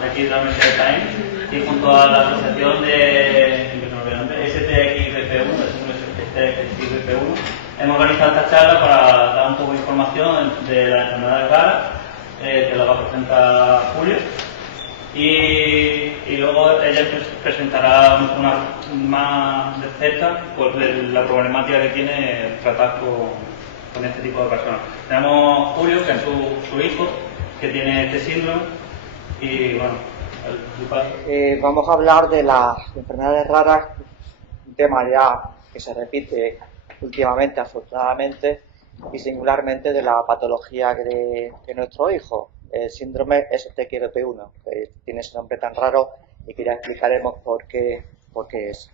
de aquí de la Universidad de Jaén, y junto a la asociación de STXBP1, STXBP1, hemos organizado esta charla para dar un poco de información de las enfermedades raras, que la va a presentar Julio. Y luego ella presentará una más de cerca pues, la problemática que tiene tratar con este tipo de personas. Tenemos Julio, que es su hijo, que tiene este síndrome, y bueno, vamos a hablar de las enfermedades raras, un tema ya que se repite últimamente, afortunadamente, y singularmente de la patología de nuestro hijo, el síndrome STXBP1, que tiene ese nombre tan raro y que ya explicaremos por qué es.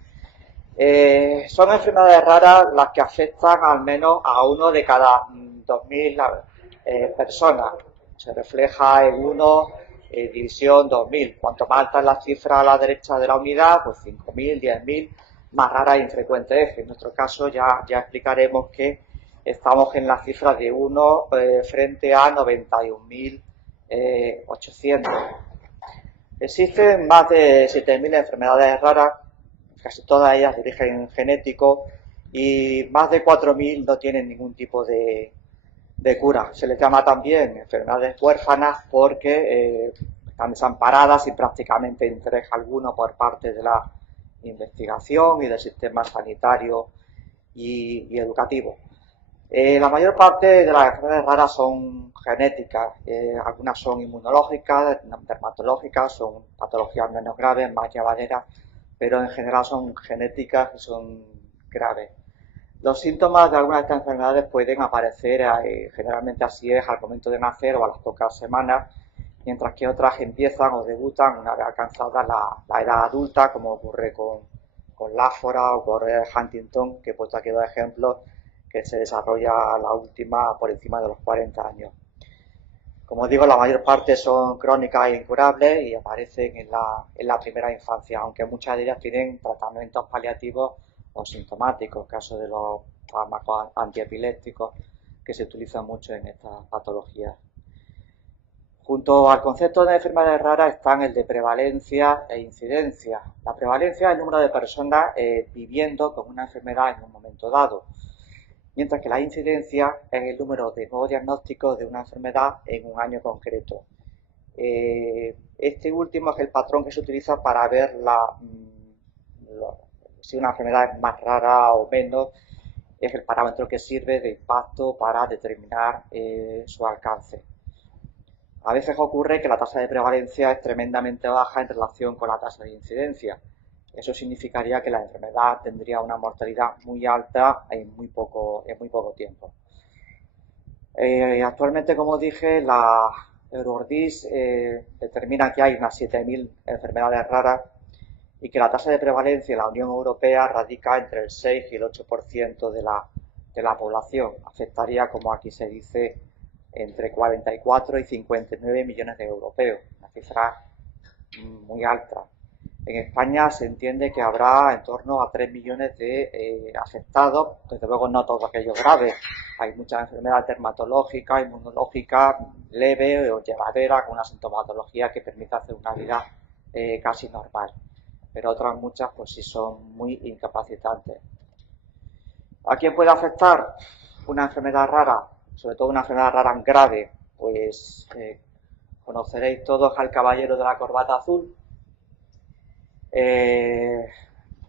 Son enfermedades raras las que afectan al menos a uno de cada 2.000 personas. Se refleja en 1 división 2.000. Cuanto más alta es la cifra a la derecha de la unidad, pues 5.000, 10.000, más rara e infrecuente es. En nuestro caso ya explicaremos que estamos en la cifra de 1 frente a 91.800. Existen más de 7.000 enfermedades raras, casi todas ellas de origen genético, y más de 4.000 no tienen ningún tipo de cura. Se les llama también enfermedades huérfanas porque están desamparadas y prácticamente interés alguno por parte de la investigación y del sistema sanitario y educativo. La mayor parte de las enfermedades raras son genéticas, algunas son inmunológicas, dermatológicas, son patologías menos graves, más llevaderas, pero en general son genéticas y son graves. Los síntomas de algunas de estas enfermedades pueden aparecer, generalmente así es, al momento de nacer o a las pocas semanas, mientras que otras empiezan o debutan una vez alcanzada la edad adulta, como ocurre con Láfora o con Huntington, que he puesto aquí 2 ejemplos, que se desarrolla la última por encima de los 40 años. Como digo, la mayor parte son crónicas e incurables y aparecen en la primera infancia, aunque muchas de ellas tienen tratamientos paliativos o sintomáticos, caso de los fármacos antiepilépticos que se utilizan mucho en estas patologías. Junto al concepto de enfermedades raras están el de prevalencia e incidencia. La prevalencia es el número de personas viviendo con una enfermedad en un momento dado, mientras que la incidencia es el número de nuevos diagnósticos de una enfermedad en un año concreto. Este último es el patrón que se utiliza para ver si una enfermedad es más rara o menos, es el parámetro que sirve de impacto para determinar su alcance. A veces ocurre que la tasa de prevalencia es tremendamente baja en relación con la tasa de incidencia. Eso significaría que la enfermedad tendría una mortalidad muy alta en muy poco tiempo. Actualmente, como dije, la Eurordis determina que hay unas 7.000 enfermedades raras y que la tasa de prevalencia en la Unión Europea radica entre el 6 y el 8% de la población. Afectaría, como aquí se dice, entre 44 y 59 millones de europeos, una cifra muy alta. En España se entiende que habrá en torno a 3 millones de afectados, desde luego no todos aquellos graves. Hay muchas enfermedades dermatológicas, inmunológicas, leves o llevaderas, con una sintomatología que permite hacer una vida casi normal. Pero otras muchas pues sí son muy incapacitantes. ¿A quién puede afectar una enfermedad rara? Sobre todo una enfermedad rara grave, pues conoceréis todos al caballero de la corbata azul,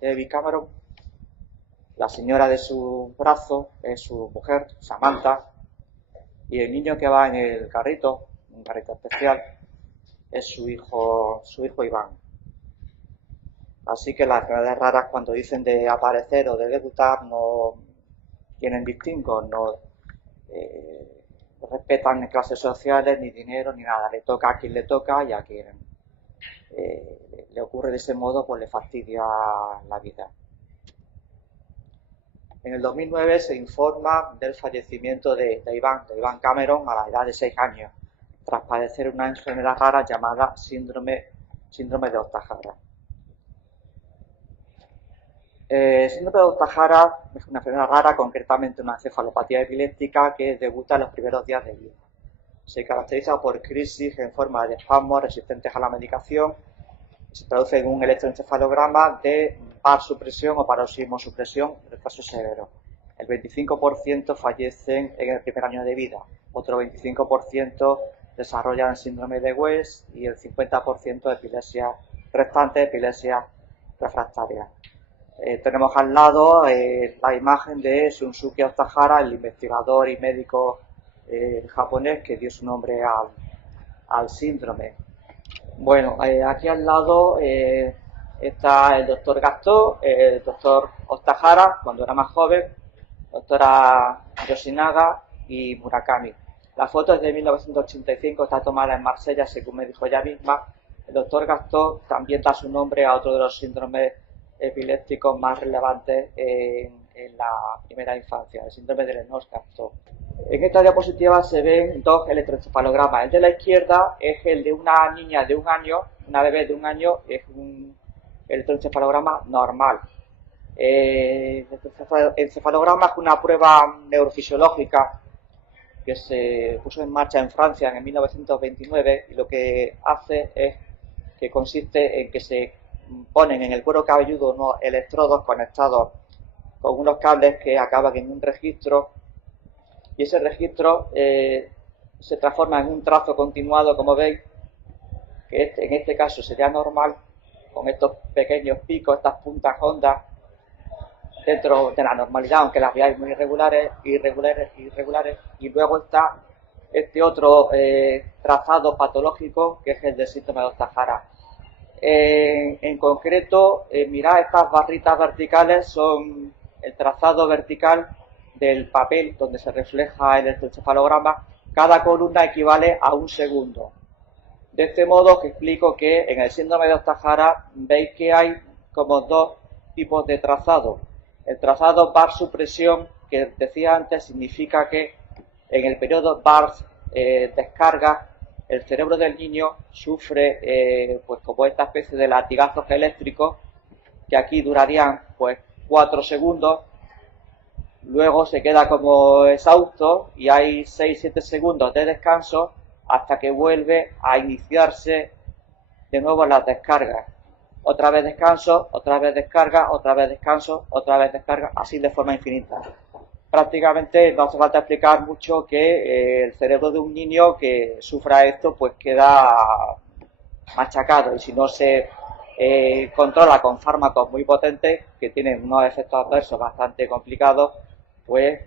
David Cameron. La señora de su brazo es su mujer, Samantha, y el niño que va en el carrito, un carrito especial, es su hijo Iván. Así que las enfermedades raras, cuando dicen de aparecer o de debutar, no tienen distingos, no respetan ni clases sociales, ni dinero, ni nada. Le toca a quien le toca y a quien le ocurre de ese modo, pues le fastidia la vida. En el 2009 se informa del fallecimiento de Iván Cameron a la edad de 6 años, tras padecer una enfermedad rara llamada síndrome de Ohtahara. El síndrome de Ohtahara es una enfermedad rara, concretamente una encefalopatía epiléptica que debuta en los primeros días de vida. Se caracteriza por crisis en forma de espasmos resistentes a la medicación y se traduce en un electroencefalograma de vasosupresión o paroxismosupresión, retraso severo. El 25% fallecen en el primer año de vida, otro 25% desarrollan síndrome de West y el 50% de epilepsia restante, epilepsia refractaria. Tenemos al lado la imagen de Shunsuke Otahara, el investigador y médico japonés que dio su nombre al síndrome. Bueno, aquí al lado está el doctor Gastó, el doctor Otahara cuando era más joven, doctora Yoshinaga y Murakami. La foto es de 1985, está tomada en Marsella, según me dijo ella misma. El doctor Gastó también da su nombre a otro de los síndromes epilépticos más relevantes en la primera infancia, el síndrome de Lennox-Gastaut. En esta diapositiva se ven dos electroencefalogramas. El de la izquierda es el de una niña de un año, una bebé de un año, es un electroencefalograma normal. El encefalograma es una prueba neurofisiológica que se puso en marcha en Francia en 1929 y lo que hace es que consiste en que se ponen en el cuero cabelludo unos electrodos conectados con unos cables que acaban en un registro y ese registro se transforma en un trazo continuado, como veis, que en este caso sería normal, con estos pequeños picos, estas puntas hondas dentro de la normalidad, aunque las veáis muy irregulares, y luego está este otro trazado patológico que es el del síndrome de Otahara. En concreto, mirad, estas barritas verticales son el trazado vertical del papel donde se refleja el electroencefalograma. Cada columna equivale a un segundo. De este modo os explico que en el síndrome de Otahara veis que hay como dos tipos de trazado. El trazado bar-supresión, que decía antes, significa que en el periodo bar descarga, el cerebro del niño sufre pues como esta especie de latigazos eléctricos que aquí durarían pues 4 segundos, luego se queda como exhausto y hay 6-7 segundos de descanso hasta que vuelve a iniciarse de nuevo las descargas. Otra vez descanso, otra vez descarga, otra vez descanso, otra vez descarga, así de forma infinita. Prácticamente no hace falta explicar mucho que el cerebro de un niño que sufra esto pues queda machacado y si no se controla con fármacos muy potentes que tienen unos efectos adversos bastante complicados, pues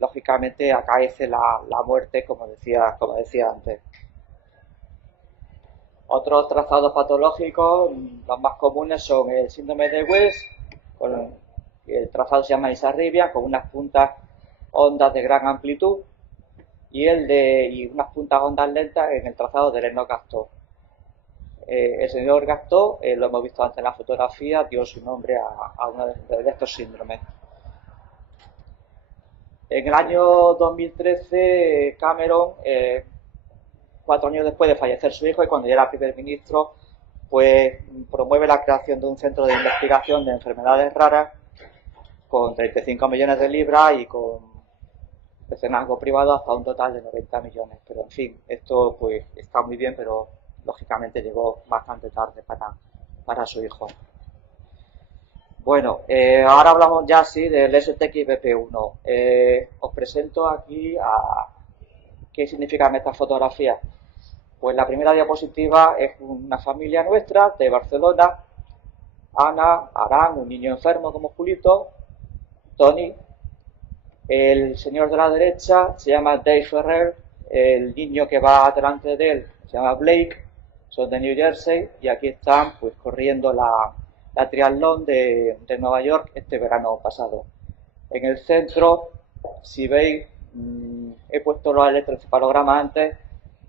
lógicamente acaece la muerte, como decía antes. Otros trazados patológicos, los más comunes son el síndrome de West, el trazado se llama Isarribia, con unas puntas hondas de gran amplitud, y unas puntas ondas lentas en el trazado de Lennox-Gastaut. El señor Gastaut, lo hemos visto antes en la fotografía, dio su nombre a uno de estos síndromes. En el año 2013, Cameron, 4 años después de fallecer su hijo y cuando ya era primer ministro, pues promueve la creación de un centro de investigación de enfermedades raras con 35 millones de libras y con mecenazgo privado hasta un total de 90 millones. Pero en fin, esto pues está muy bien, pero lógicamente llegó bastante tarde para su hijo. Bueno, ahora hablamos ya sí del STXBP1. Os presento aquí qué significan estas fotografías. Pues la primera diapositiva es una familia nuestra de Barcelona. Ana, Arán, un niño enfermo como Julito, Tony. El señor de la derecha se llama Dave Ferrer, el niño que va delante de él se llama Blake, son de New Jersey y aquí están pues corriendo la triatlón de Nueva York este verano pasado. En el centro, si veis, he puesto los electroencefalogramas antes.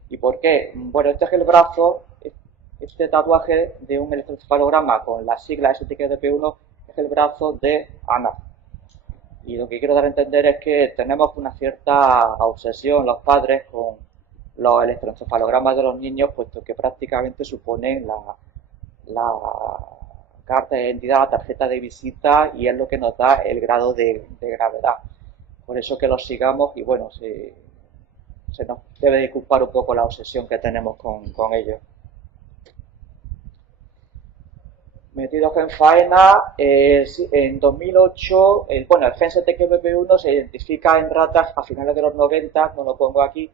¿Y por qué? Bueno, este es el brazo, este tatuaje de un electroencefalograma con la sigla STXBP1 es el brazo de Ana. Y lo que quiero dar a entender es que tenemos una cierta obsesión los padres con los electroencefalogramas de los niños, puesto que prácticamente suponen la carta de identidad, la tarjeta de visita y es lo que nos da el grado de gravedad. Por eso que los sigamos y bueno, se nos debe disculpar un poco la obsesión que tenemos con ello. Metidos en faena, en 2008, el gen CTQBP1 se identifica en ratas a finales de los 90, no lo pongo aquí,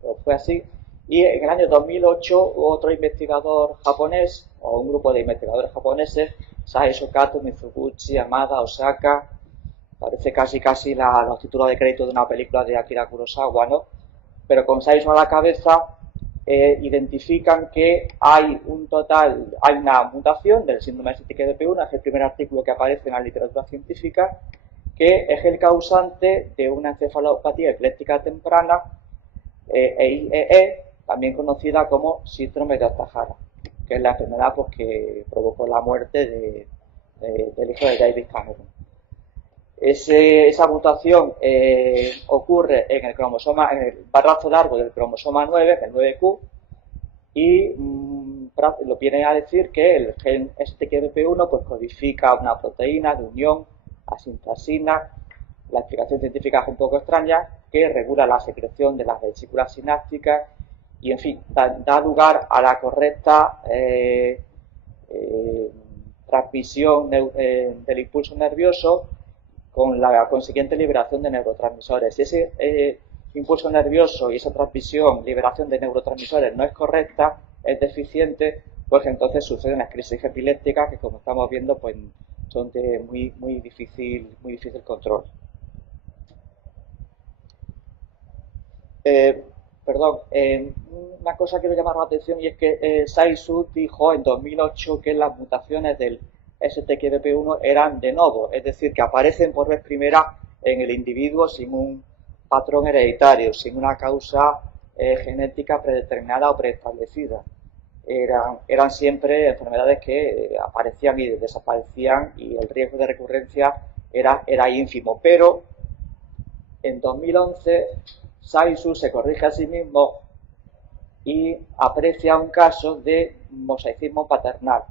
pero fue así. Y en el año 2008 otro investigador japonés, o un grupo de investigadores japoneses, Saiso Kato, Mizuguchi, Yamada, Osaka, parece casi los títulos de crédito de una película de Akira Kurosawa, ¿no? Pero con Saiso a la cabeza, identifican que hay una mutación del síndrome de CTQBP1, es el primer artículo que aparece en la literatura científica, que es el causante de una encefalopatía epiléptica temprana, EIEE, también conocida como síndrome de Ohtahara, que es la enfermedad que provocó la muerte del hijo de David Cameron. Esa mutación ocurre en el brazo largo del cromosoma 9, el 9Q, y lo viene a decir que el gen STQBP1 pues codifica una proteína de unión asintasina. La explicación científica es un poco extraña, que regula la secreción de las vesículas sinápticas y, en fin, da lugar a la correcta transmisión del impulso nervioso con la consiguiente liberación de neurotransmisores. Si ese impulso nervioso y esa transmisión, liberación de neurotransmisores no es correcta, es deficiente, pues entonces suceden las crisis epilépticas que, como estamos viendo, pues son de muy difícil control. Una cosa que quiero llamar la atención, y es que Saisu dijo en 2008 que las mutaciones del STQBP1 eran de novo, es decir, que aparecen por vez primera en el individuo sin un patrón hereditario, sin una causa genética predeterminada o preestablecida. Eran siempre enfermedades que aparecían y desaparecían, y el riesgo de recurrencia era ínfimo. Pero en 2011 Saisu se corrige a sí mismo y aprecia un caso de mosaicismo paternal,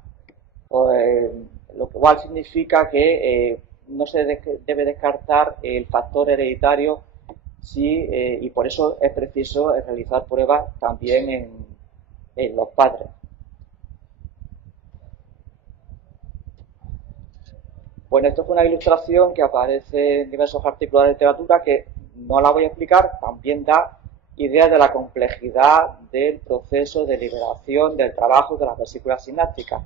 lo cual significa que no se debe descartar el factor hereditario, y por eso es preciso realizar pruebas también en los padres. Bueno, esto es una ilustración que aparece en diversos artículos de literatura, que no la voy a explicar, también da idea de la complejidad del proceso de liberación del trabajo de las vesículas sinápticas.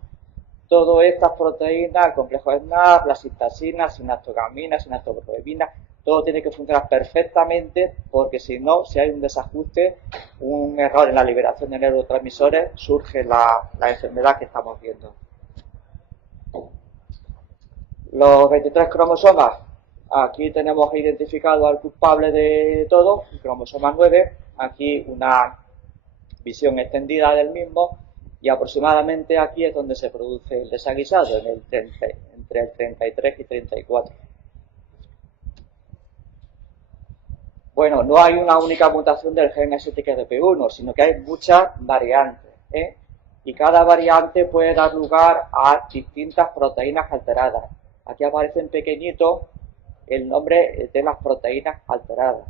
Todas estas proteínas, el complejo SNAP, la citosina, sinaptogamina, sinaptoproteína, todo tiene que funcionar perfectamente, porque si no, si hay un desajuste, un error en la liberación de neurotransmisores, surge la enfermedad que estamos viendo. Los 23 cromosomas, aquí tenemos identificado al culpable de todo, el cromosoma 9, aquí una visión extendida del mismo, y aproximadamente aquí es donde se produce el desaguisado, entre el 33 y 34. Bueno, no hay una única mutación del gen STQBP1, sino que hay muchas variantes, y cada variante puede dar lugar a distintas proteínas alteradas. Aquí aparece en pequeñito el nombre de las proteínas alteradas.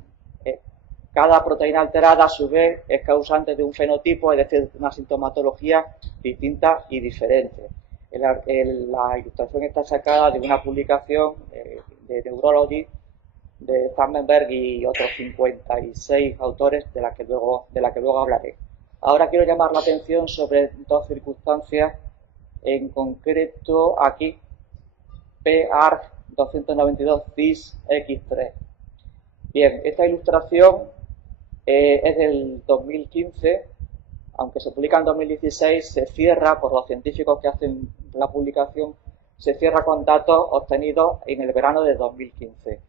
Cada proteína alterada, a su vez, es causante de un fenotipo, es decir, de una sintomatología distinta y diferente. La ilustración está sacada de una publicación de Neurology de Stammenberg y otros 56 autores de la que luego hablaré. Ahora quiero llamar la atención sobre dos circunstancias, en concreto aquí, PARC292-CIS-X3. Bien, esta ilustración es del 2015, aunque se publica en 2016, se cierra por los científicos que hacen la publicación, se cierra con datos obtenidos en el verano de 2015,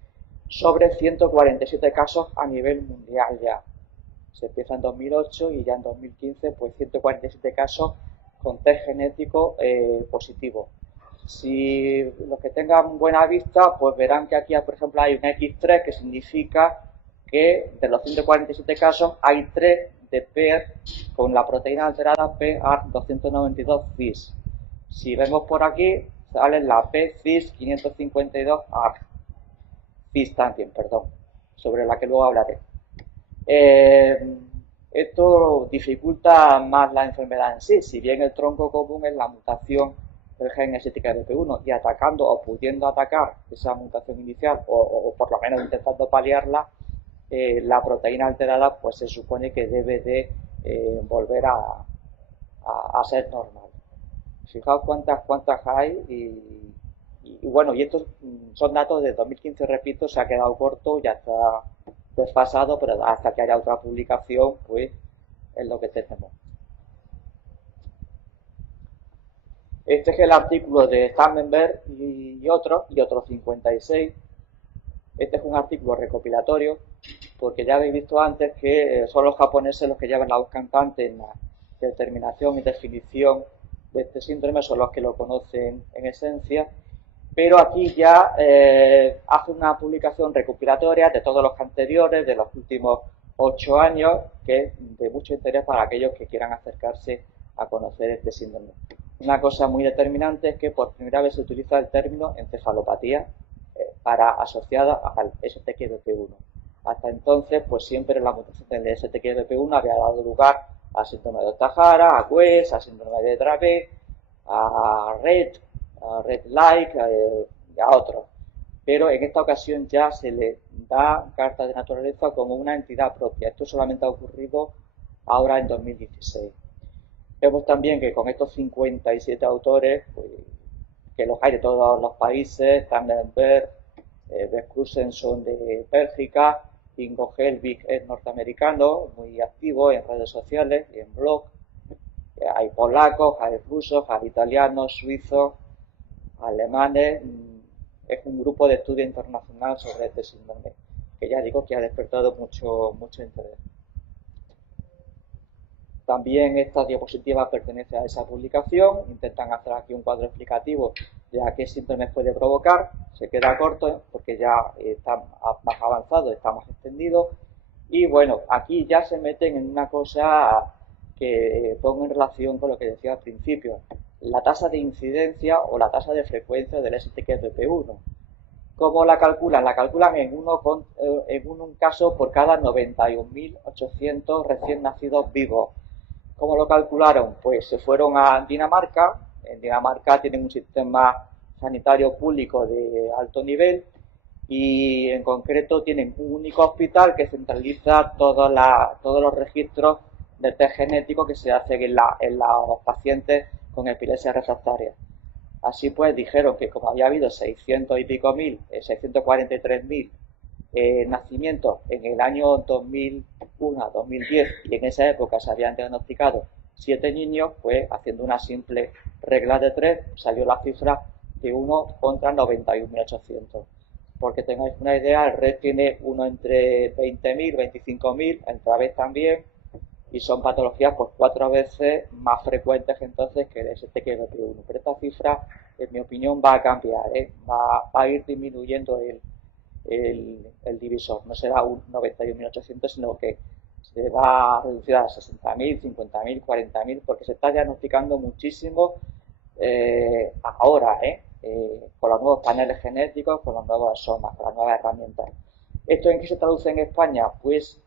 sobre 147 casos a nivel mundial ya. Se empieza en 2008 y ya en 2015, pues 147 casos con test genético positivo. Si los que tengan buena vista, pues verán que aquí, por ejemplo, hay un X3, que significa que de los 147 casos hay 3 de PER con la proteína alterada PARC292-CIS. Si vemos por aquí, sale la PCIS552-ARG, CIS también, perdón, sobre la que luego hablaré. Eh, Esto dificulta más la enfermedad en sí, si bien el tronco común es la mutación del gen STKBP1 y atacando o pudiendo atacar esa mutación inicial o por lo menos intentando paliarla, la proteína alterada pues se supone que debe de volver a ser normal. Fijaos cuántas hay y bueno, y estos son datos de 2015, repito, se ha quedado corto, ya está desfasado, pero hasta que haya otra publicación, pues es lo que tenemos. Este es el artículo de Stammenberg y otros 56. Este es un artículo recopilatorio, porque ya habéis visto antes que son los japoneses los que llevan la voz cantante en la determinación y definición de este síndrome, son los que lo conocen en esencia, pero aquí ya hace una publicación recopilatoria de todos los anteriores, de los últimos 8 años, que es de mucho interés para aquellos que quieran acercarse a conocer este síndrome. Una cosa muy determinante es que por primera vez se utiliza el término encefalopatía para asociada al STK-BP1. Hasta entonces, pues siempre la mutación del STK-BP1 había dado lugar a síndrome de Ohtahara, a Quest, a síndrome de Dravet, a Red-like y a otros. Pero en esta ocasión ya se le da carta de naturaleza como una entidad propia. Esto solamente ha ocurrido ahora en 2016. Vemos también que con estos 57 autores, pues, que los hay de todos los países, Tannenberg, Berghusen son de Bélgica, Ingo Helbig es norteamericano, muy activo en redes sociales y en blog. Hay polacos, hay rusos, hay italianos, suizos, alemanes. Es un grupo de estudio internacional sobre este síndrome, que ya digo que ha despertado mucho interés. También esta diapositiva pertenece a esa publicación, intentan hacer aquí un cuadro explicativo de a qué síntomas puede provocar, se queda corto porque ya está más avanzado, está más extendido, y bueno, aquí ya se meten en una cosa que pongo en relación con lo que decía al principio, la tasa de incidencia o la tasa de frecuencia del STK-BP1. ¿Cómo la calculan? La calculan en un caso por cada 91.800 recién nacidos vivos. ¿Cómo lo calcularon? Pues se fueron a Dinamarca. En Dinamarca tienen un sistema sanitario público de alto nivel y en concreto tienen un único hospital que centraliza todos los registros de test genético que se hacen en los pacientes con epilepsia refractaria. Así pues dijeron que como había habido 600 y pico mil, 643.000 nacimientos en el año 2001 a 2010 y en esa época se habían diagnosticado 7 niños, pues haciendo una simple regla de 3 salió la cifra de 1 contra 91.800. Porque tengáis una idea, el red tiene uno entre 20.000, 25.000, el Dravet también, y son patologías pues 4 veces más frecuentes entonces que el STK-BP1. Pero esta cifra, en mi opinión, va a cambiar, va a ir disminuyendo el divisor. No será un 91.800, sino que se va a reducir a 60.000, 50.000, 40.000, porque se está diagnosticando muchísimo ahora, con los nuevos paneles genéticos, con los nuevos somas, con las nuevas herramientas. ¿Esto en qué se traduce en España? Pues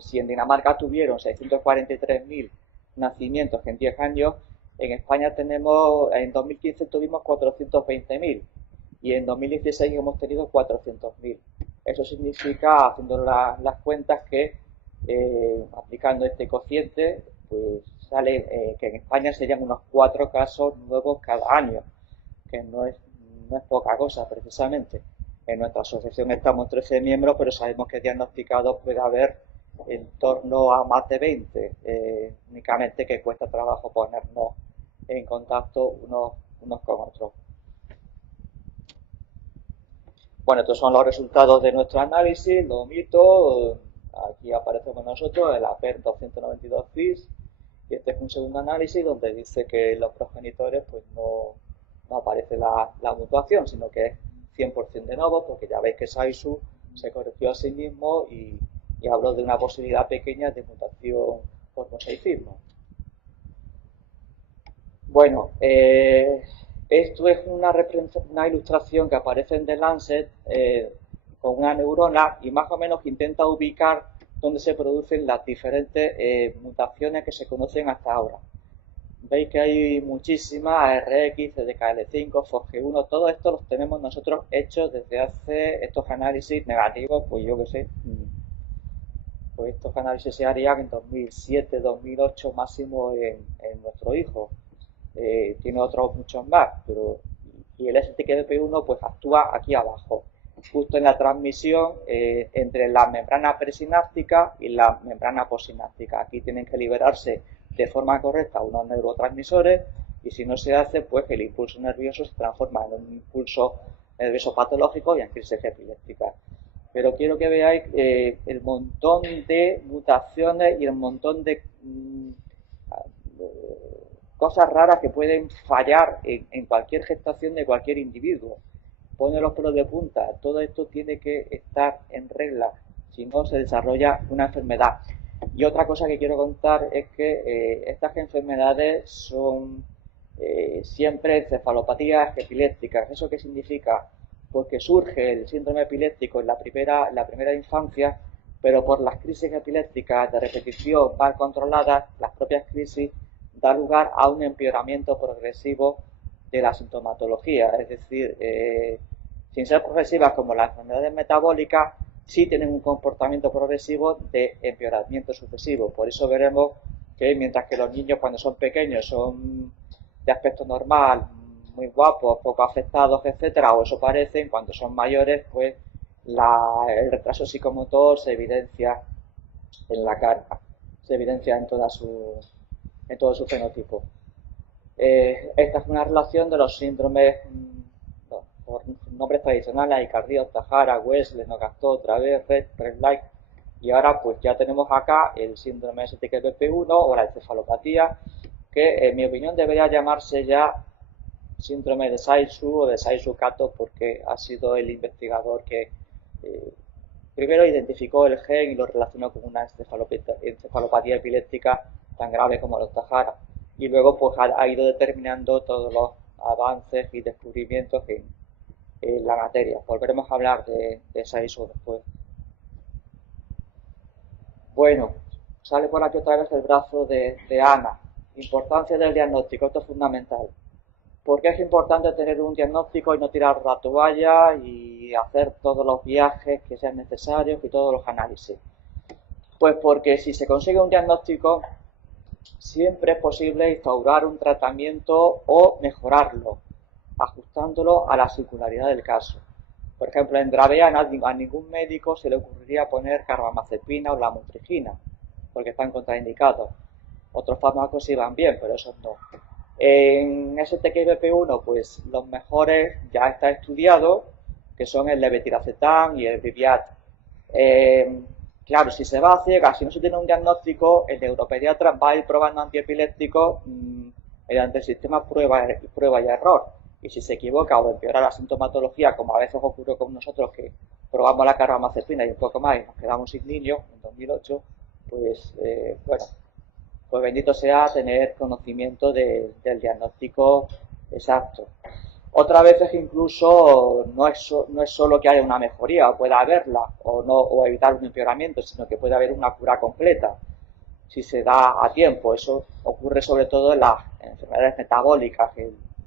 si en Dinamarca tuvieron 643.000 nacimientos en 10 años, en España en 2015 tuvimos 420.000 y en 2016 hemos tenido 400.000. Eso significa, haciendo las cuentas, que aplicando este cociente, pues sale que en España serían unos 4 casos nuevos cada año, que no es poca cosa precisamente. En nuestra asociación estamos 13 miembros, pero sabemos que diagnosticados puede haber en torno a más de 20, únicamente que cuesta trabajo ponernos en contacto unos con otros. Bueno, estos son los resultados de nuestro análisis, lo omito, aquí aparecemos nosotros, el APER 292 CIS, y este es un segundo análisis donde dice que los progenitores pues no aparece la mutuación, sino que es 100% de nuevo, porque ya veis que Saizu se corrigió a sí mismo y habló de una posibilidad pequeña de mutación por mosaicismo. Bueno, esto es una ilustración que aparece en The Lancet con una neurona y más o menos intenta ubicar dónde se producen las diferentes mutaciones que se conocen hasta ahora. Veis que hay muchísimas, ARX, CDKL5, FOXG1, todo esto los tenemos nosotros hechos desde hace estos análisis negativos, pues yo que sé, pues estos análisis se harían en 2007, 2008 máximo en nuestro hijo. Tiene otros muchos más, pero y el STKBP1 pues actúa aquí abajo, justo en la transmisión entre la membrana presináptica y la membrana postsináptica. Aquí tienen que liberarse de forma correcta unos neurotransmisores y si no se hace, pues el impulso nervioso se transforma en un impulso nervioso patológico y en crisis epiléptica. Pero quiero que veáis el montón de mutaciones y el montón de cosas raras que pueden fallar en cualquier gestación de cualquier individuo. Pone los pelos de punta, todo esto tiene que estar en regla, si no se desarrolla una enfermedad. Y otra cosa que quiero contar es que estas enfermedades son siempre encefalopatías epilépticas. ¿Eso qué significa? Pues que surge el síndrome epiléptico en la primera infancia, pero por las crisis epilépticas de repetición mal controladas, las propias crisis da lugar a un empeoramiento progresivo de la sintomatología. Es decir, sin ser progresivas como las enfermedades metabólicas, sí tienen un comportamiento progresivo de empeoramiento sucesivo. Por eso veremos que mientras que los niños cuando son pequeños son de aspecto normal, muy guapos, poco afectados, etcétera, o eso parecen, cuando son mayores, pues el retraso psicomotor se evidencia en la cara, se evidencia en todo su fenotipo. Esta es una relación de los síndromes por nombres tradicionales, Aicardia, Ohtahara, West, Lennox-Gastaut, Dravet, Red-Like, y ahora pues ya tenemos acá el síndrome STKBP1 o la encefalopatía, que en mi opinión debería llamarse ya síndrome de Sai-Su o de Sai-Su-Kato, porque ha sido el investigador que primero identificó el gen y lo relacionó con una encefalopatía epiléptica tan grave como la Ohtahara, y luego pues ha ido determinando todos los avances y descubrimientos en la materia. Volveremos a hablar de Sai-Su después. Bueno, sale por aquí otra vez el brazo de Ana. Importancia del diagnóstico, esto es fundamental. ¿Por qué es importante tener un diagnóstico y no tirar la toalla y hacer todos los viajes que sean necesarios y todos los análisis? Pues porque si se consigue un diagnóstico, siempre es posible instaurar un tratamiento o mejorarlo, ajustándolo a la singularidad del caso. Por ejemplo, en Dravet a ningún médico se le ocurriría poner carbamazepina o lamotrigina, porque están contraindicados. Otros fármacos sí van bien, pero esos no. En STKBP1, pues los mejores ya está estudiado, que son el levetiracetam y el Briviact. Claro, si se va a ciegas, si no se tiene un diagnóstico, el neuropediatra va a ir probando antiepilépticos mediante el sistema prueba y error. Y si se equivoca o empeora la sintomatología, como a veces ocurre con nosotros, que probamos la carbamazepina y un poco más y nos quedamos sin niños en 2008, pues bueno, pues bendito sea tener conocimiento del diagnóstico exacto. Otras veces incluso no es solo que haya una mejoría, o pueda haberla, o evitar un empeoramiento, sino que puede haber una cura completa, si se da a tiempo. Eso ocurre sobre todo en las enfermedades metabólicas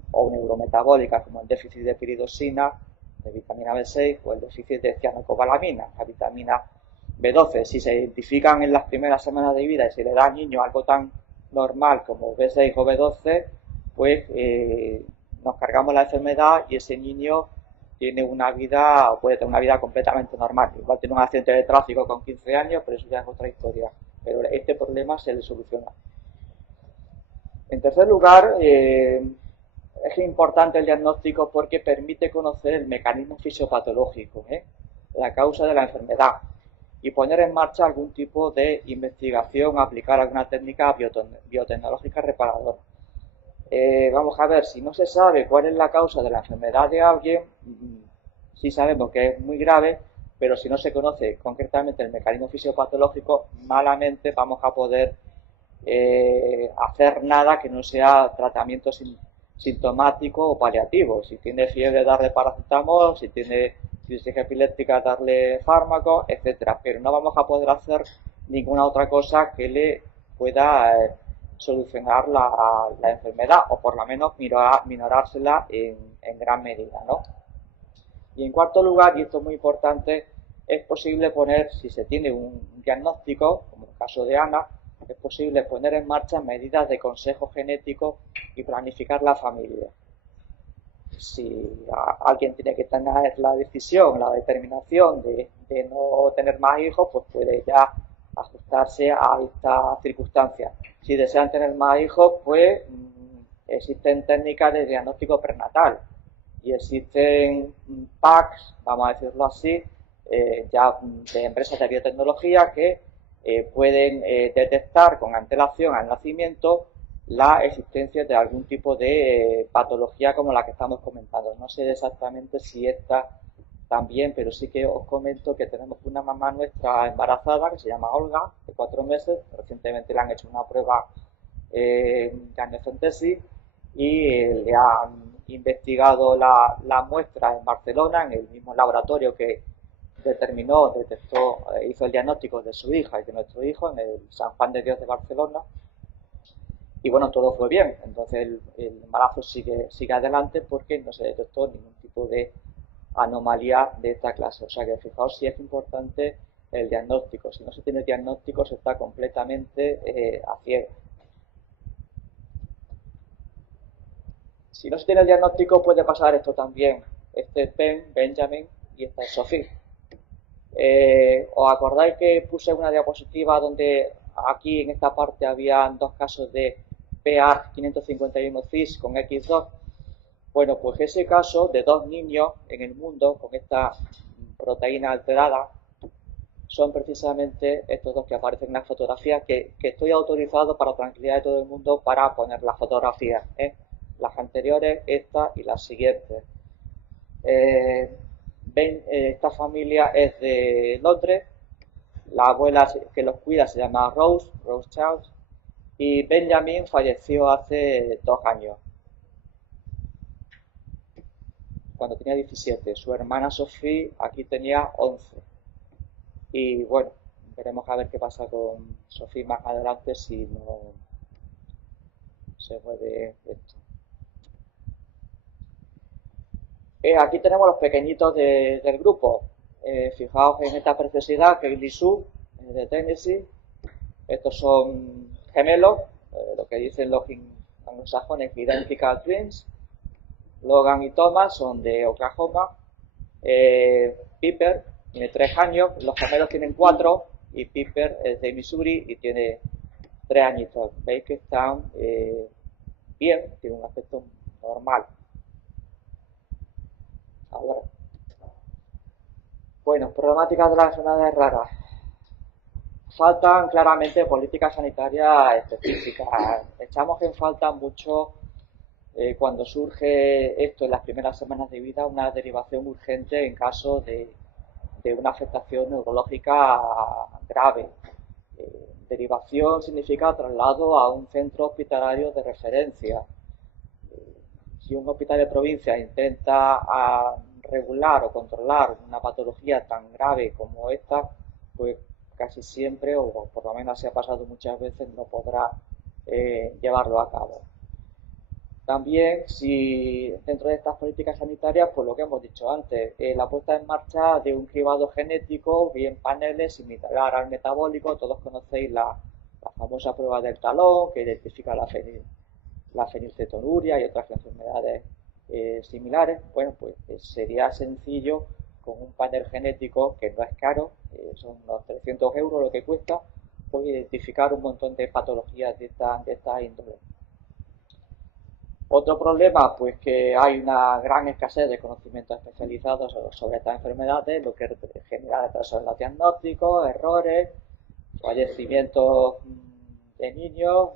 o neurometabólicas, como el déficit de piridosina, de vitamina B6, o el déficit de cianocobalamina, la vitamina B12. Si se identifican en las primeras semanas de vida y se le da al niño algo tan normal como B6 o B12, pues nos cargamos la enfermedad y ese niño tiene una vida, o puede tener una vida completamente normal. Igual tiene un accidente de tráfico con 15 años, pero eso ya es otra historia. Pero este problema se le soluciona. En tercer lugar, es importante el diagnóstico porque permite conocer el mecanismo fisiopatológico, la causa de la enfermedad, y poner en marcha algún tipo de investigación, aplicar alguna técnica biotecnológica reparadora. Vamos a ver, si no se sabe cuál es la causa de la enfermedad de alguien, sí sabemos que es muy grave, pero si no se conoce concretamente el mecanismo fisiopatológico, malamente vamos a poder hacer nada que no sea tratamiento sintomático o paliativo. Si tiene fiebre, darle paracetamol, si tiene crisis epiléptica, darle fármacos, etcétera, pero no vamos a poder hacer ninguna otra cosa que le pueda solucionar la enfermedad, o por lo menos minorársela en gran medida, ¿no? Y en cuarto lugar, y esto es muy importante, es posible poner, si se tiene un diagnóstico, como en el caso de Ana, es posible poner en marcha medidas de consejo genético y planificar la familia. Si alguien tiene que tener la decisión, la determinación de no tener más hijos, pues puede ya ajustarse a esta circunstancia. Si desean tener más hijos, pues existen técnicas de diagnóstico prenatal y existen packs, vamos a decirlo así, ya de empresas de biotecnología que pueden detectar con antelación al nacimiento la existencia de algún tipo de patología como la que estamos comentando. No sé exactamente si esta también, pero sí que os comento que tenemos una mamá nuestra embarazada que se llama Olga, de 4 meses. Recientemente le han hecho una prueba de amniocentesis y le han investigado la muestra en Barcelona, en el mismo laboratorio que detectó, hizo el diagnóstico de su hija y de nuestro hijo en el San Juan de Dios de Barcelona. Y bueno, todo fue bien, entonces el embarazo sigue adelante porque no se detectó ningún tipo de anomalía de esta clase. O sea que fijaos si es importante el diagnóstico. Si no se tiene diagnóstico se está completamente a ciegas. Si no se tiene el diagnóstico puede pasar esto también. Este es Benjamin y esta es Sophie. ¿Os acordáis que puse una diapositiva donde aquí en esta parte habían 2 casos de PAR551-CIS con X2? Bueno, pues ese caso de 2 niños en el mundo con esta proteína alterada son precisamente estos 2 que aparecen en la fotografía, que estoy autorizado para tranquilidad de todo el mundo para poner las fotografías, las anteriores, esta y las siguientes. Esta familia es de Londres, la abuela que los cuida se llama Rose Charles, y Benjamin falleció hace 2 años, cuando tenía 17. Su hermana Sophie aquí tenía 11. Y bueno, veremos a ver qué pasa con Sophie más adelante si no se mueve esto. Aquí tenemos los pequeñitos del grupo. Fijaos en esta preciosidad, Kaylee Sue, de Tennessee. Estos son gemelos, lo que dicen los anglosajones, identical twins. Logan y Thomas son de Oklahoma. Piper tiene 3 años, los gemelos tienen 4 y Piper es de Missouri y tiene 3 añitos. Veis que están bien, tienen un aspecto normal. Ahora, bueno, problemáticas de las enfermedades raras. Faltan claramente políticas sanitarias específicas. Echamos en falta mucho cuando surge esto en las primeras semanas de vida, una derivación urgente en caso de una afectación neurológica grave. Derivación significa traslado a un centro hospitalario de referencia. Si un hospital de provincia intenta regular o controlar una patología tan grave como esta, pues casi siempre, o por lo menos se ha pasado muchas veces, no podrá llevarlo a cabo. También, si dentro de estas políticas sanitarias, pues lo que hemos dicho antes, la puesta en marcha de un cribado genético, bien paneles, similar al metabólico. Todos conocéis la famosa prueba del talón, que identifica la fenilcetonuria y otras enfermedades similares. Bueno, pues sería sencillo con un panel genético que no es caro, son unos 300 euros lo que cuesta, pues identificar un montón de patologías de esta índole. Otro problema, pues que hay una gran escasez de conocimientos especializados sobre estas enfermedades, lo que genera retrasos en los diagnósticos, errores, fallecimientos de niños,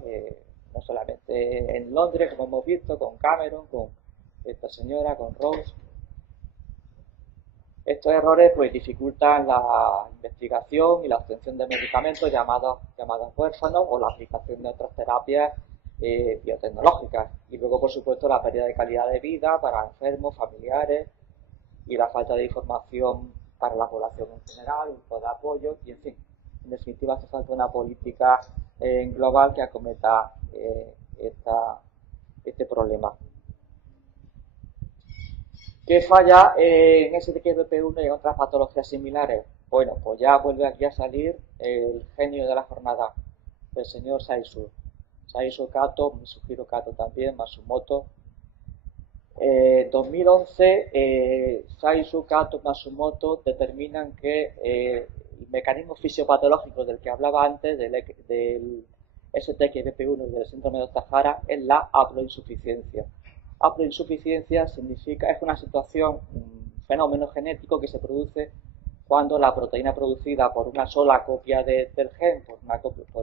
no solamente en Londres, como hemos visto, con Cameron, con esta señora, con Rose. Estos errores pues dificultan la investigación y la obtención de medicamentos llamados huérfanos o la aplicación de otras terapias biotecnológicas. Y luego, por supuesto, la pérdida de calidad de vida para enfermos, familiares y la falta de información para la población en general, grupos de apoyo y, en fin, en definitiva hace falta una política global que acometa este problema. ¿Qué falla en STXBP1 y en otras patologías similares? Bueno, pues ya vuelve aquí a salir el genio de la jornada, el señor Saizu Kato, Mitsuhiro Kato también, Matsumoto. 2011, Saizu Kato, Matsumoto determinan que el mecanismo fisiopatológico del que hablaba antes, del STXBP1 y del síndrome de Ohtahara, es la haploinsuficiencia. Haploinsuficiencia es una situación, un fenómeno genético que se produce cuando la proteína producida por una sola copia del gen, por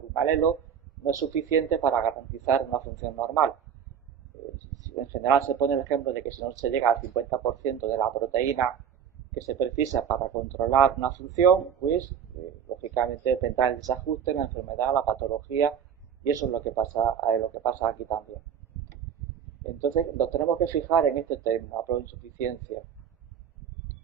un alelo, no es suficiente para garantizar una función normal. En general se pone el ejemplo de que si no se llega al 50% de la proteína que se precisa para controlar una función, pues lógicamente tendrá el desajuste, la enfermedad, la patología, y eso es lo que pasa aquí también. Entonces nos tenemos que fijar en este tema, haploinsuficiencia,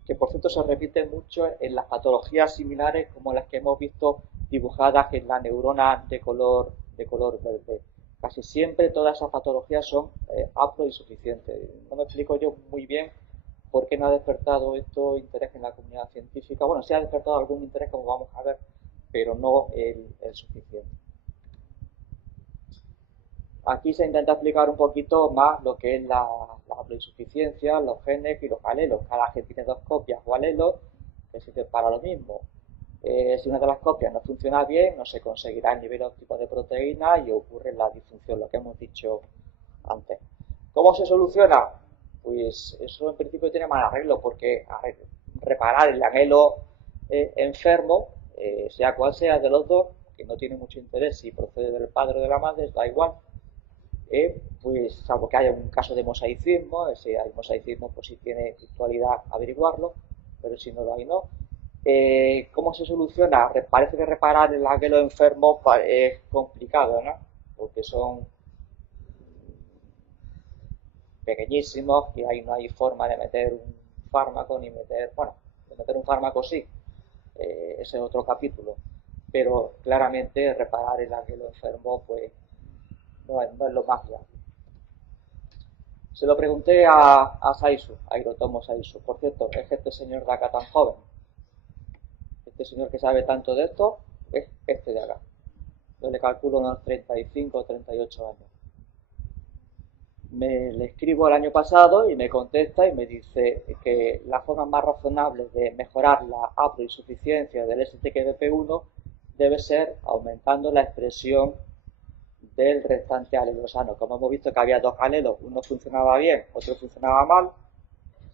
que por cierto se repite mucho en las patologías similares como las que hemos visto dibujadas en la neurona de color verde. Casi siempre todas esas patologías son haploinsuficientes. No me explico yo muy bien por qué no ha despertado esto interés en la comunidad científica. Bueno, sí ha despertado algún interés, como vamos a ver, pero no el suficiente. Aquí se intenta explicar un poquito más lo que es la haploinsuficiencia, los genes y los alelos. Cada gen tiene dos copias o alelos que sirven para lo mismo. Si una de las copias no funciona bien, no se conseguirá el nivel óptimo de proteína y ocurre la disfunción, lo que hemos dicho antes. ¿Cómo se soluciona? Pues eso en principio tiene mal arreglo, porque reparar el alelo enfermo, sea cual sea de los dos, que no tiene mucho interés si procede del padre o de la madre, da igual. Pues salvo que haya un caso de mosaicismo, si hay mosaicismo pues sí tiene virtualidad averiguarlo, pero si no lo hay no. ¿Cómo se soluciona? Parece que reparar el alelo enfermo es complicado, ¿no? Porque son pequeñísimos y ahí no hay forma de meter un fármaco ni meter, bueno, de meter un fármaco sí, ese es otro capítulo, pero claramente reparar el alelo enfermo pues no es lo más viable. Se lo pregunté a Hirotomo Saizu. Por cierto, es que este señor de acá tan joven, este señor que sabe tanto de esto, es este de acá. Yo le calculo unos 35 o 38 años. Le escribo el año pasado y me contesta y me dice que la forma más razonable de mejorar la haploinsuficiencia del STXBP1 debe ser aumentando la expresión del restante alelo sano. Como hemos visto que había dos alelos, uno funcionaba bien, otro funcionaba mal,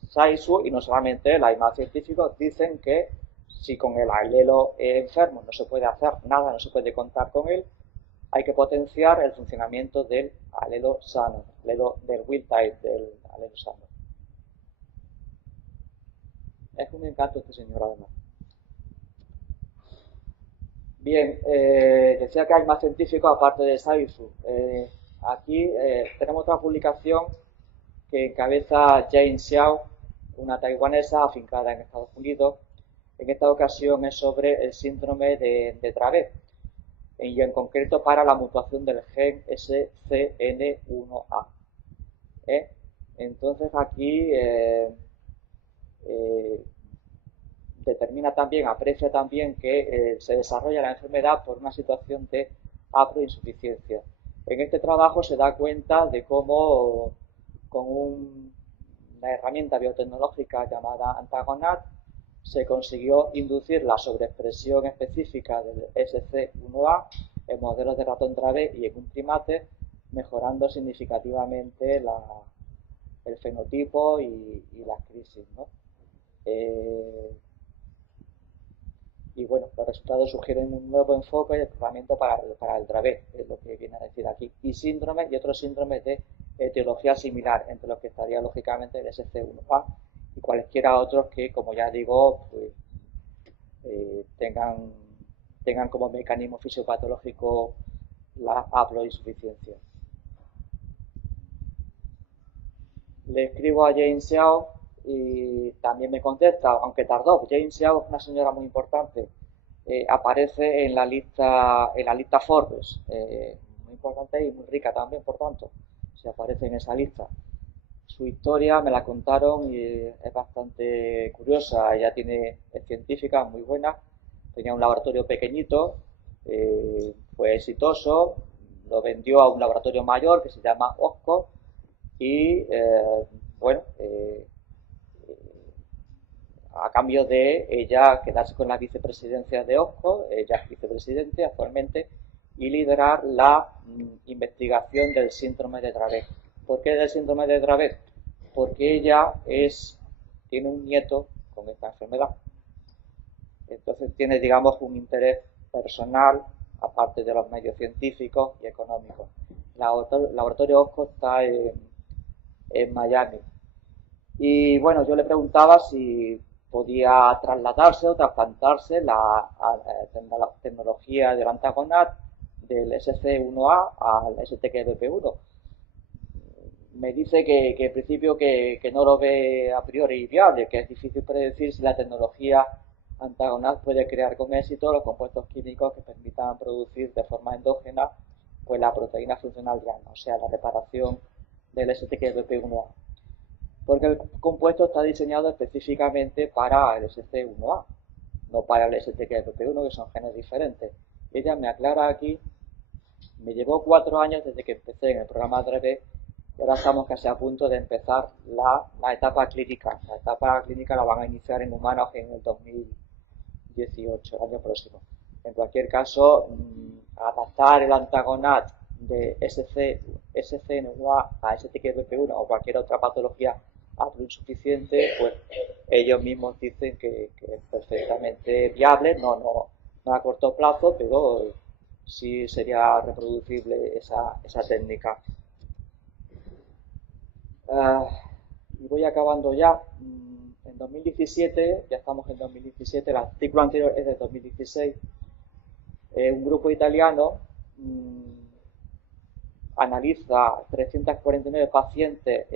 Saizu y no solamente él, hay más científicos, dicen que si con el alelo enfermo no se puede hacer nada, no se puede contar con él, hay que potenciar el funcionamiento del alelo sano, del wild type, del alelo sano. Es un encanto este señor además. Bien, decía que hay más científicos aparte de Saizu. Aquí tenemos otra publicación que encabeza Jane Xiao, una taiwanesa afincada en Estados Unidos. En esta ocasión es sobre el síndrome de Dravet y en concreto para la mutación del gen SCN1A. Entonces aquí determina también, aprecia también que se desarrolla la enfermedad por una situación de haploinsuficiencia. En este trabajo se da cuenta de cómo con una herramienta biotecnológica llamada Antagonat se consiguió inducir la sobreexpresión específica del SC1A en modelos de ratón Dravet y en un primate, mejorando significativamente el fenotipo y las crisis, ¿no? Y bueno, los resultados sugieren un nuevo enfoque de tratamiento para el Dravet, es lo que viene a decir aquí, y síndromes y otros síndromes de etiología similar, entre los que estaría lógicamente el SC1A y cualesquiera otros que, como ya digo, pues, tengan como mecanismo fisiopatológico la haploinsuficiencia. Le escribo a Jane Xiao Y también me contesta, aunque tardó, Jane Xiao es una señora muy importante, aparece en la lista Forbes, muy importante y muy rica también, por tanto, se aparece en esa lista. Su historia me la contaron y es bastante curiosa. Ella es científica muy buena, tenía un laboratorio pequeñito, fue exitoso, lo vendió a un laboratorio mayor que se llama OSCO y bueno, a cambio de ella quedarse con la vicepresidencia de OSCO, ella es vicepresidente actualmente, y liderar la investigación del síndrome de Dravet. ¿Por qué del síndrome de Dravet? Porque tiene un nieto con esta enfermedad. Entonces tiene, digamos, un interés personal, aparte de los medios científicos y económicos. El laboratorio OSCO está en Miami. Y bueno, yo le preguntaba si podía trasladarse o trasplantarse la tecnología del antagonat del SC1A al STQBP1. Me dice que en principio que no lo ve a priori viable, que es difícil predecir si la tecnología antagonal puede crear con éxito los compuestos químicos que permitan producir de forma endógena pues la proteína funcional llana, o sea, la reparación del STQBP1A. Porque el compuesto está diseñado específicamente para el SC1A, no para el STQBP1, que son genes diferentes. Ella me aclara aquí, me llevó 4 años desde que empecé en el programa Dravet y ahora estamos casi a punto de empezar la etapa clínica. La etapa clínica la van a iniciar en humanos en el 2018, el año próximo. En cualquier caso, adaptar el antagonat de SCN1A a STQBP1 o cualquier otra patología insuficiente, pues ellos mismos dicen que es perfectamente viable, no a corto plazo, pero sí sería reproducible esa técnica. Y voy acabando ya. En 2017, ya estamos en 2017, el artículo anterior es de 2016, un grupo italiano analiza 349 pacientes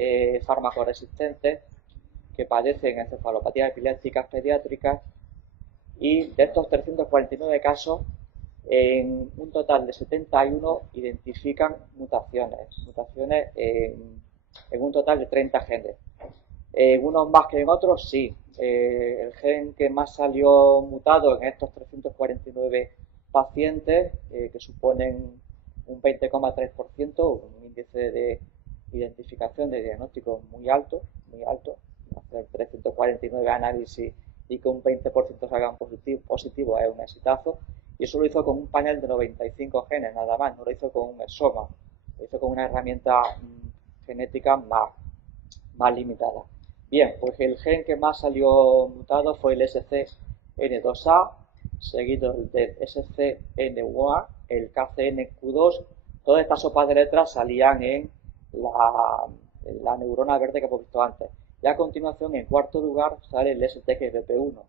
farmacoresistentes que padecen encefalopatías epilépticas pediátricas y de estos 349 casos, en un total de 71 identifican mutaciones en un total de 30 genes. Unos más que en otros, sí. El gen que más salió mutado en estos 349 pacientes, que suponen un 20,3%, un índice de identificación de diagnóstico muy alto, hacer 349 análisis y que un 20% salgan positivo es un exitazo, y eso lo hizo con un panel de 95 genes nada más, no lo hizo con un exoma, lo hizo con una herramienta genética más limitada. Bien, pues el gen que más salió mutado fue el SCN2A, seguido del SCN1A, el KCNQ2. Todas estas sopas de letras salían en la neurona verde que hemos visto antes. Y a continuación, en cuarto lugar, sale el STQBP1,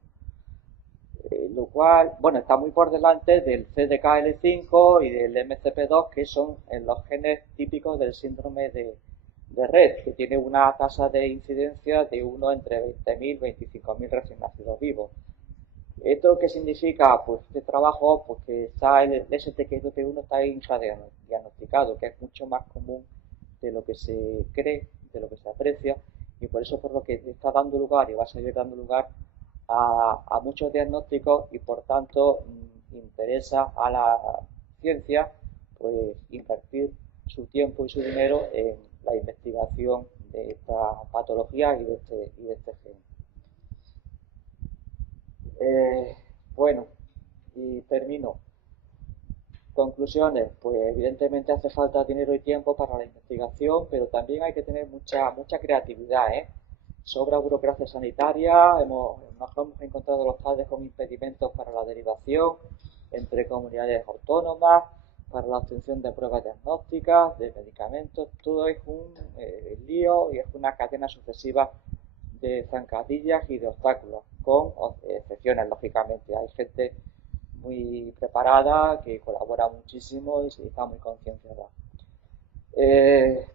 lo cual, bueno, está muy por delante del CDKL5 y del MCP2, que son los genes típicos del síndrome de Rett, que tiene una tasa de incidencia de uno entre 20.000 y 25.000 recién nacidos vivos. ¿Esto qué significa? Pues este trabajo, pues que el STQBP1 está infradiagnosticado, que es mucho más común de lo que se cree, de lo que se aprecia, y por eso por lo que está dando lugar y va a seguir dando lugar a muchos diagnósticos y por tanto interesa a la ciencia pues invertir su tiempo y su dinero en la investigación de esta patología y de este gen. Bueno, y termino. Conclusiones, pues evidentemente hace falta dinero y tiempo para la investigación, pero también hay que tener mucha creatividad, Sobra burocracia sanitaria, nos hemos encontrado los padres con impedimentos para la derivación entre comunidades autónomas, para la obtención de pruebas diagnósticas, de medicamentos, todo es un lío y es una cadena sucesiva de zancadillas y de obstáculos, con excepciones, lógicamente. Hay gente muy preparada que colabora muchísimo y está muy concienciada.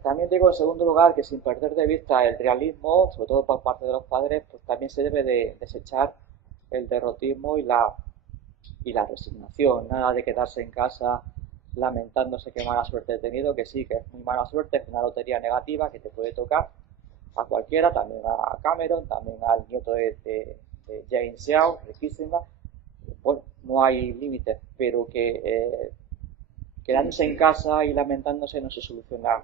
También digo en segundo lugar que sin perder de vista el realismo, sobre todo por parte de los padres, pues también se debe de desechar el derrotismo y la resignación. Nada de quedarse en casa lamentándose qué mala suerte he tenido, que sí, que es muy mala suerte, es una lotería negativa que te puede tocar a cualquiera, también a Cameron, también al nieto de James Xiao, riquísima. Bueno, no hay límites, pero que quedándose en casa y lamentándose no se soluciona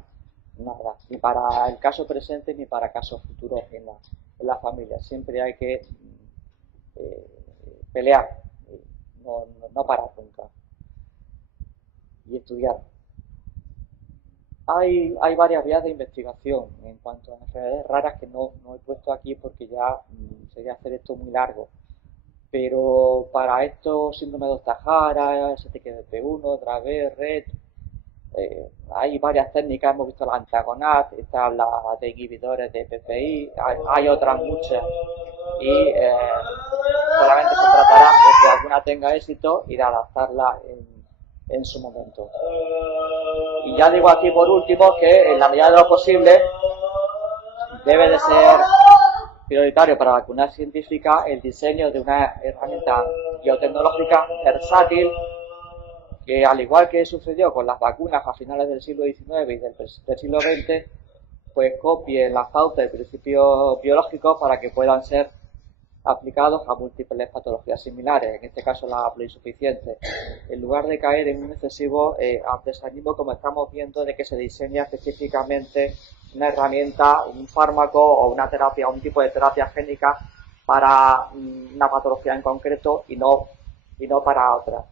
nada, ni para el caso presente ni para casos futuros en la familia. Siempre hay que pelear, no parar nunca y estudiar. Hay varias vías de investigación en cuanto a enfermedades raras que no he puesto aquí porque ya sería hacer esto muy largo. Pero para esto, síndrome de Ohtahara, STQBP1, Dravet, RET, hay varias técnicas, hemos visto la antagonat, están las de inhibidores de PPI, hay otras muchas y solamente se tratará de que alguna tenga éxito y de adaptarla en su momento. Y ya digo aquí por último que en la medida de lo posible debe de ser prioritario para la comunidad científica el diseño de una herramienta biotecnológica versátil que, al igual que sucedió con las vacunas a finales del siglo XIX y del siglo XX, pues copie las pautas y principios biológicos para que puedan ser aplicados a múltiples patologías similares, en este caso la insuficiente, en lugar de caer en un excesivo desánimo como estamos viendo de que se diseña específicamente una herramienta, un fármaco o una terapia, un tipo de terapia génica para una patología en concreto y no para otra.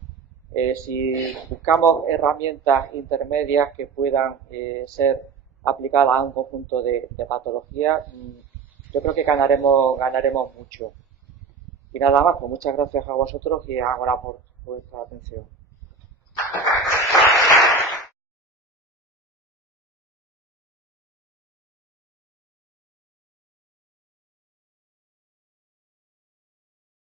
Si buscamos herramientas intermedias que puedan ser aplicadas a un conjunto de patologías, yo creo que ganaremos mucho. Y nada más, pues muchas gracias a vosotros y ahora por vuestra atención.